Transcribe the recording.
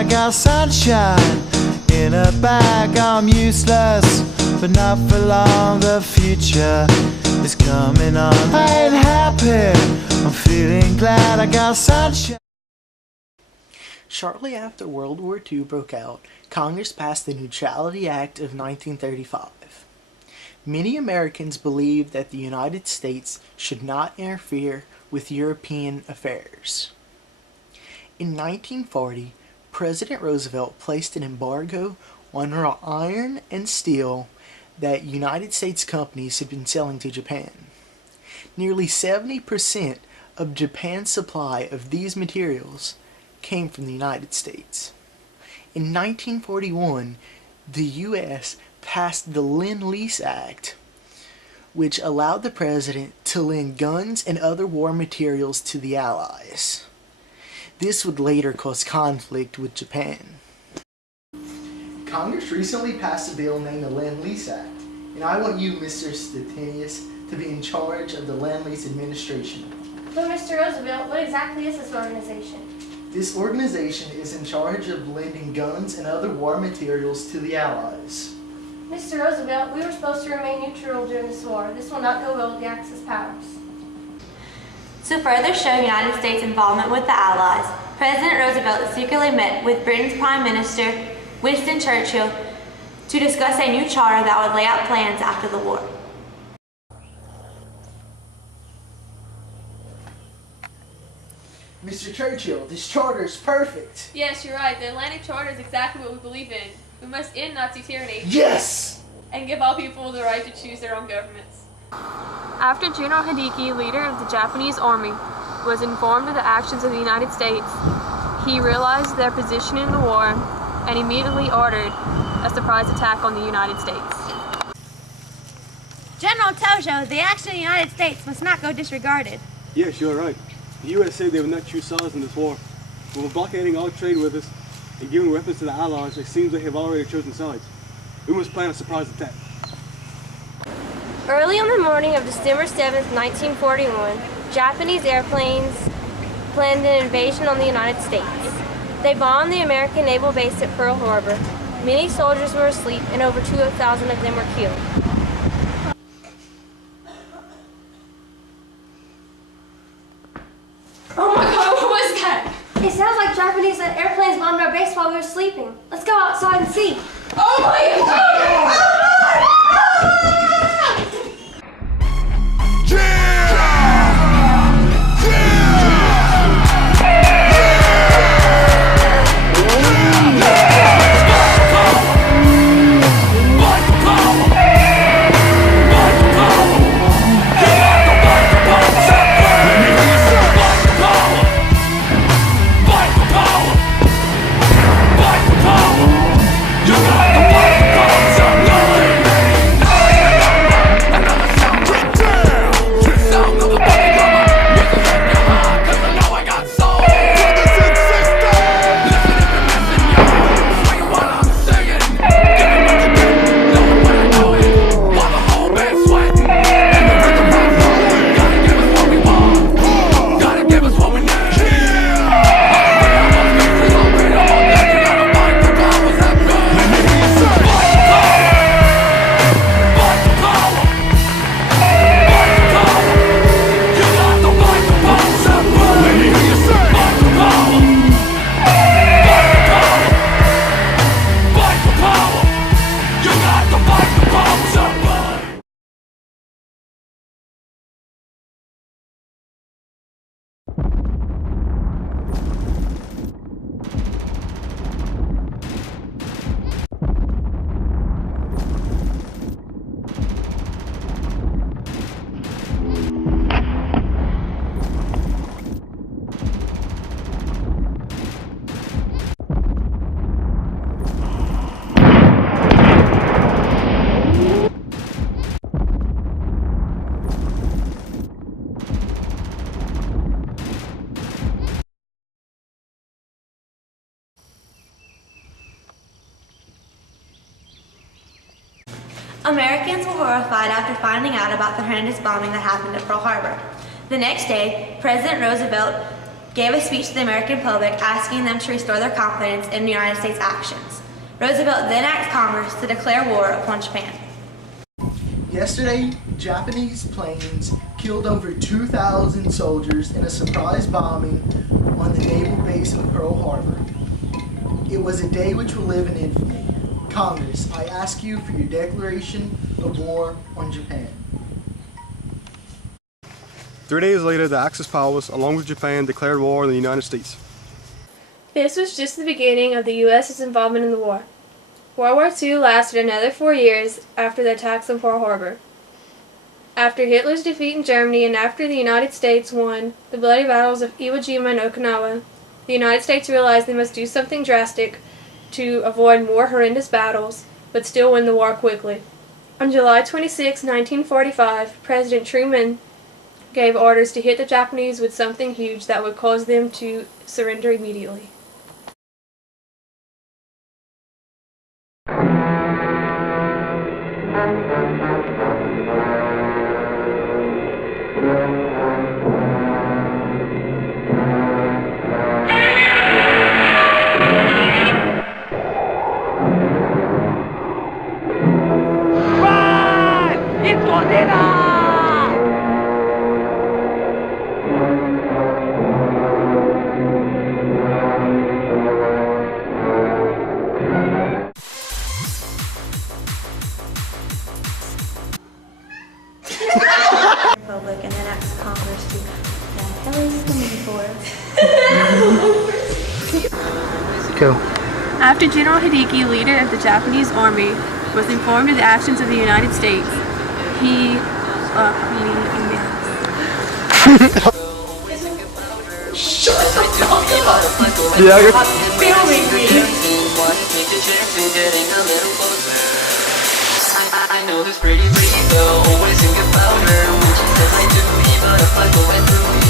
I got sunshine in a bag. I'm useless, but not for long. The future is coming on. I ain't happy, I'm feeling glad I got sunshine. Shortly after World War II broke out, Congress passed the Neutrality Act of 1935. Many Americans believed that the United States should not interfere with European affairs. In 1940, President Roosevelt placed an embargo on raw iron and steel that United States companies had been selling to Japan. Nearly 70% of Japan's supply of these materials came from the United States. In 1941, the U.S. passed the Lend-Lease Act, which allowed the president to lend guns and other war materials to the Allies. This would later cause conflict with Japan. Congress recently passed a bill named the Lend-Lease Act, and I want you, Mr. Stettinius, to be in charge of the Lend-Lease administration. But Mr. Roosevelt, what exactly is this organization? This organization is in charge of lending guns and other war materials to the Allies. Mr. Roosevelt, we were supposed to remain neutral during this war. This will not go well with the Axis powers. To further show United States involvement with the Allies, President Roosevelt secretly met with Britain's Prime Minister, Winston Churchill, to discuss a new charter that would lay out plans after the war. Mr. Churchill, this charter is perfect. Yes, you're right. The Atlantic Charter is exactly what we believe in. We must end Nazi tyranny. Yes! And give all people the right to choose their own governments. After General Hideki, leader of the Japanese army, was informed of the actions of the United States, he realized their position in the war and immediately ordered a surprise attack on the United States. General Tojo, the action of the United States must not go disregarded. Yes, you're right. The U.S. said they would not choose sides in this war. With blockading all trade with us and giving weapons to the Allies, it seems they have already chosen sides. We must plan a surprise attack. Early on the morning of December 7th, 1941, Japanese airplanes planned an invasion on the United States. They bombed the American naval base at Pearl Harbor. Many soldiers were asleep and over 2,000 of them were killed. Oh my God, what was that? It sounds like Japanese airplanes bombed our base while we were sleeping. Let's go outside and see. Oh my God! Americans were horrified after finding out about the horrendous bombing that happened at Pearl Harbor. The next day, President Roosevelt gave a speech to the American public asking them to restore their confidence in the United States' actions. Roosevelt then asked Congress to declare war upon Japan. Yesterday, Japanese planes killed over 2,000 soldiers in a surprise bombing on the naval base of Pearl Harbor. It was a day which will live in infamy. Congress, I ask you for your declaration of war on Japan. 3 days later, the Axis powers, along with Japan, declared war on the United States. This was just the beginning of the U.S.'s involvement in the war. World War II lasted another 4 years after the attacks on Pearl Harbor. After Hitler's defeat in Germany and after the United States won the bloody battles of Iwo Jima and Okinawa, the United States realized they must do something drastic to avoid more horrendous battles, but still win the war quickly. On July 26, 1945, President Truman gave orders to hit the Japanese with something huge that would cause them to surrender immediately. Republic and then asked Congress to the hell is coming for us. Go. After General Hideki, leader of the Japanese army, was informed of the actions of the United States, he I know this pretty girl, always think about her when she says I do, he butterflies going through me.